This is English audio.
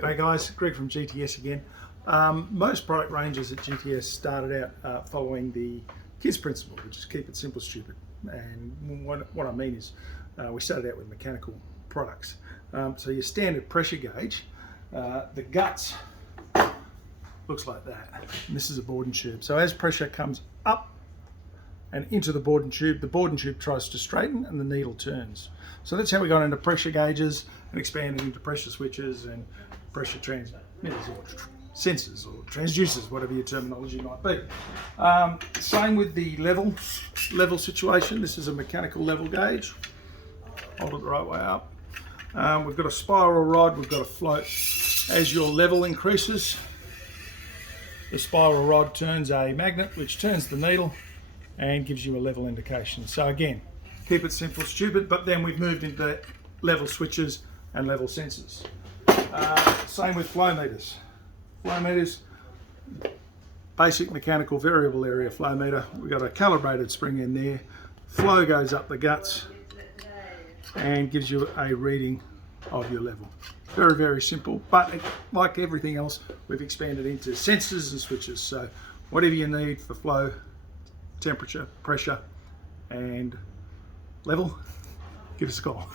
G'day guys, Greg from GTS again. Most product ranges at GTS started out following the KISS principle, which is keep it simple, stupid. And what I mean is we started out with mechanical products. So your standard pressure gauge, the guts looks like that. And this is a board and tube. So as pressure comes up and into the board and tube tries to straighten and the needle turns. So that's how we got into pressure gauges and expanded into pressure switches and pressure transmitters or sensors or transducers, whatever your terminology might be. Same with the level situation. This is a mechanical level gauge. Hold it the right way up. We've got a spiral rod, we've got a float. As your level increases, the spiral rod turns a magnet which turns the needle and gives you a level indication. So again, keep it simple, stupid, but then we've moved into level switches and level sensors. Same with Flowmeters. Flowmeters, basic mechanical variable area flow meter. We've got a calibrated spring in there. Flow goes up the guts and gives you a reading of your level. Very, very simple, but like everything else, we've expanded into sensors and switches. So whatever you need for flow, temperature, pressure, and level, give us a call.